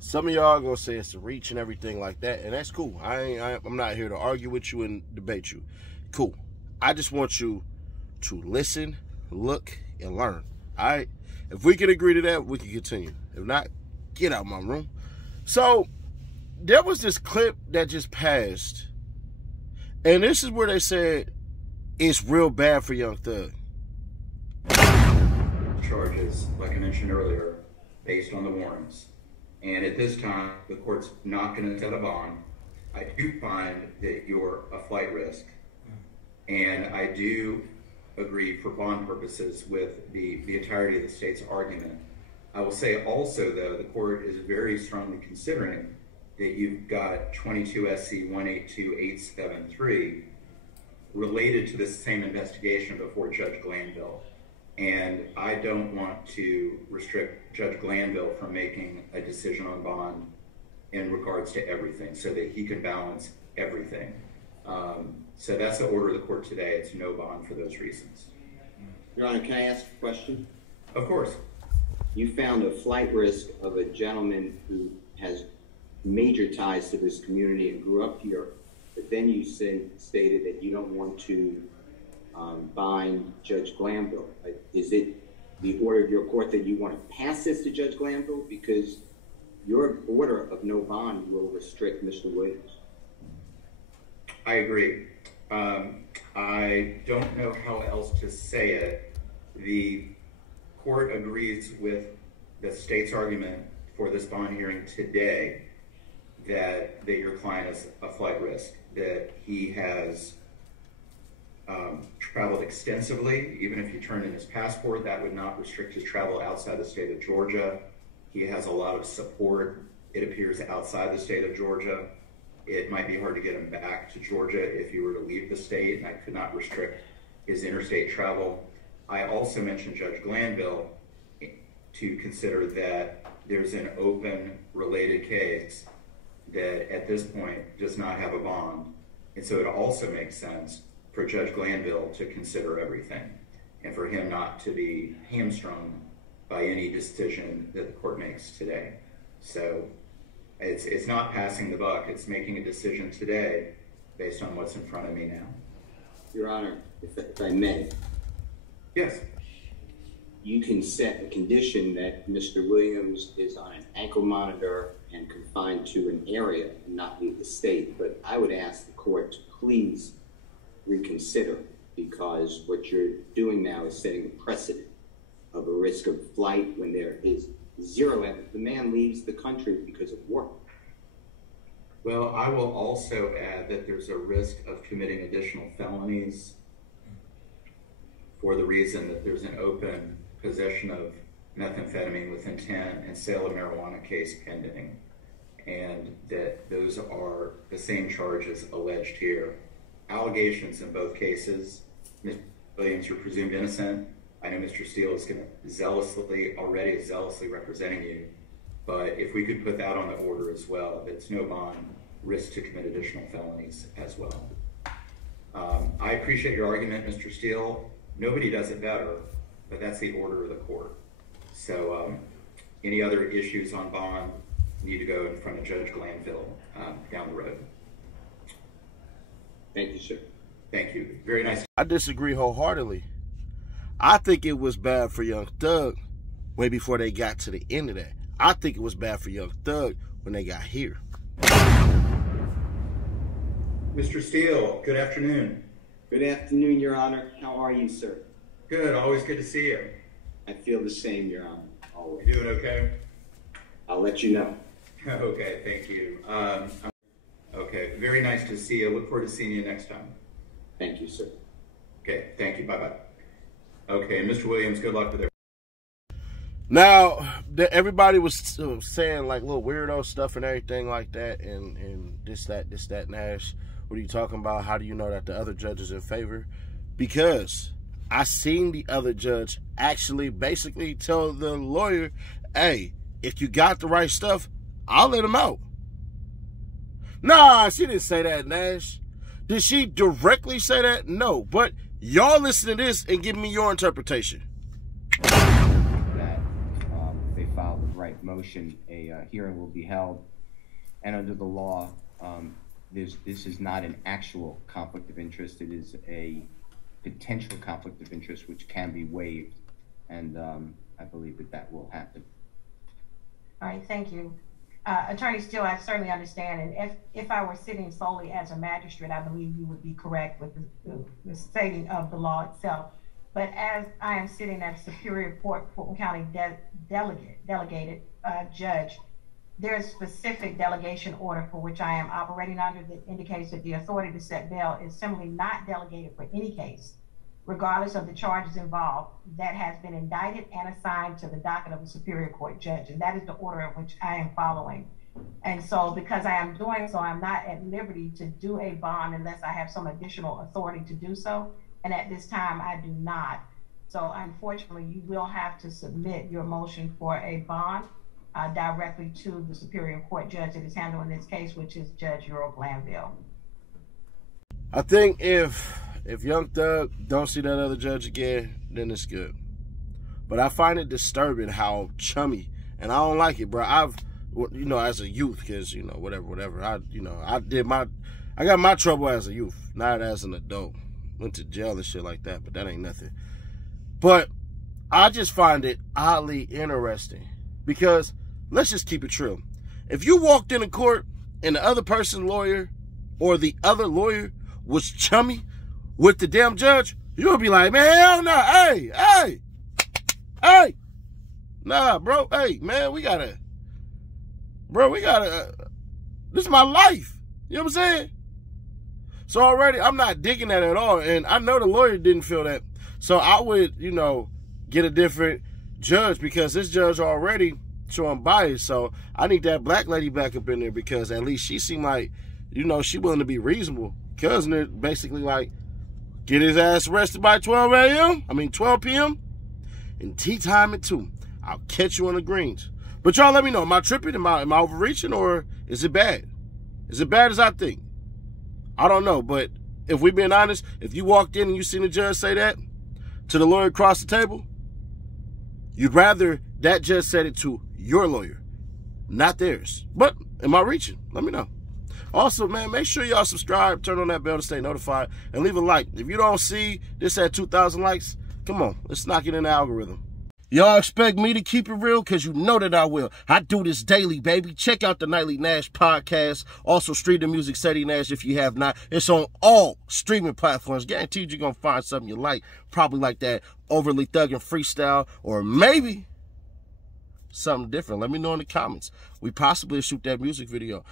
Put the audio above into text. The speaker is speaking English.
Some of y'all gonna say it's a reach and everything like that, and that's cool. I'm not here to argue with you and debate you. Cool. I just want you to listen, look, and learn. All right? If we can agree to that, we can continue. If not, get out of my room. So, there was this clip that just passed, and this is where they said it's real bad for Young Thug. Charges, like I mentioned earlier, based on the warrants. And at this time, the court's not going to set a bond. I do find that you're a flight risk. And I do agree for bond purposes with the entirety of the state's argument. I will say also, though, the court is very strongly considering that you've got 22 SC 182873 related to this same investigation before Judge Glanville. And I don't want to restrict Judge Glanville from making a decision on bond in regards to everything so that he can balance everything. So that's the order of the court today. It's no bond for those reasons. Your Honor, can I ask a question? Of course. You found a flight risk of a gentleman who has major ties to this community and grew up here, but then you stated that you don't want to bind Judge Glanville. Is it the order of your court that you want to pass this to Judge Glanville? Because your order of no bond will restrict Mr. Williams. I agree. I don't know how else to say it. The court agrees with the state's argument for this bond hearing today that your client is a flight risk, that he has traveled extensively. Even if you turned in his passport, that would not restrict his travel outside the state of Georgia. He has a lot of support, it appears, outside the state of Georgia. It might be hard to get him back to Georgia if you were to leave the state, and that could not restrict his interstate travel. I also mentioned Judge Glanville to consider that there's an open related case that at this point does not have a bond. And so it also makes sense for Judge Glanville to consider everything and for him not to be hamstrung by any decision that the court makes today. So it's not passing the buck, it's making a decision today based on what's in front of me now. Your Honor, if I may. Yes. You can set a condition that Mr. Williams is on an ankle monitor and confined to an area and not leave the state, but I would ask the court to please reconsider, because what you're doing now is setting a precedent of a risk of flight when there is zero evidence. The man leaves the country because of work. Well, I will also add that there's a risk of committing additional felonies for the reason that there's an open possession of methamphetamine with intent and sale of marijuana case pending, and that those are the same charges alleged here. Allegations in both cases. Mr. Williams, you're presumed innocent. I know Mr. Steele is going to already is zealously representing you, but if we could put that on the order as well, that's no bond, risk to commit additional felonies as well. I appreciate your argument, Mr. Steele. Nobody does it better, but that's the order of the court. So any other issues on bond need to go in front of Judge Glanville down the road. Thank you, sir. Thank you. Very nice. I disagree wholeheartedly. I think it was bad for Young Thug way before they got to the end of that. I think it was bad for Young Thug when they got here. Mr. Steele, good afternoon. Good afternoon, Your Honor. How are you, sir? Good. Always good to see you. I feel the same, Your Honor. Always. You doing okay? I'll let you know. Okay, thank you. Okay, very nice to see you. Look forward to seeing you next time. Thank you, sir. Okay, thank you. Bye-bye. Okay, Mr. Williams, good luck with it. Now, everybody was saying like little weirdo stuff and everything like that, and this, that, Nash. What are you talking about? How do you know that the other judge is in favor? Because I seen the other judge actually basically tell the lawyer, hey, if you got the right stuff, I'll let him out. Nah, she didn't say that, Nash. Did she directly say that? No, but y'all listen to this and give me your interpretation. That they file the right motion, a hearing will be held. And under the law, this is not an actual conflict of interest. It is a potential conflict of interest which can be waived. And I believe that will happen. All right, thank you. Attorney Steele, I certainly understand, and if I were sitting solely as a magistrate, I believe you would be correct with the stating of the law itself. But as I am sitting as Superior Court Fulton County delegated judge, there is a specific delegation order for which I am operating under that indicates that the authority to set bail is similarly not delegated for any case, regardless of the charges involved, that has been indicted and assigned to the docket of the Superior Court judge. And that is the order in which I am following. And so because I am doing so, I'm not at liberty to do a bond unless I have some additional authority to do so. And at this time, I do not. So unfortunately, you will have to submit your motion for a bond directly to the Superior Court judge that is handling this case, which is Judge Earl Glanville. I think if Young Thug don't see that other judge again, then it's good. But I find it disturbing how chummy, and I don't like it, bro. You know, as a youth, because, you know, whatever. I got my trouble as a youth, not as an adult. Went to jail and shit like that, but that ain't nothing. But I just find it oddly interesting because let's just keep it true. If you walked into court and the other person's lawyer or the other lawyer was chummy with the damn judge, you would be like, man, hell no. Hey. Nah, bro. Hey, man, this is my life. You know what I'm saying? So already, I'm not digging that at all. And I know the lawyer didn't feel that. So I would, you know, get a different judge because this judge already showing bias. So I need that black lady back up in there because at least she seemed like, you know, she willing to be reasonable. Cousin is basically like, get his ass arrested by 12 p.m. and tea time at 2. I'll catch you on the greens. But y'all let me know, am I tripping? Am I overreaching, or is it bad? Is it bad as I think? I don't know, but if we're being honest, if you walked in and you seen the judge say that to the lawyer across the table, you'd rather that judge said it to your lawyer, not theirs. But am I reaching? Let me know. Also, man, make sure y'all subscribe, turn on that bell to stay notified, and leave a like. If you don't see this at 2,000 likes, come on, let's knock it in the algorithm. Y'all expect me to keep it real? Because you know that I will. I do this daily, baby. Check out the Nightly Nash podcast. Also, stream the music, Seti Nash, if you have not. It's on all streaming platforms. Guaranteed you're going to find something you like. Probably like that Overly Thuggin' freestyle, or maybe something different. Let me know in the comments. We possibly shoot that music video.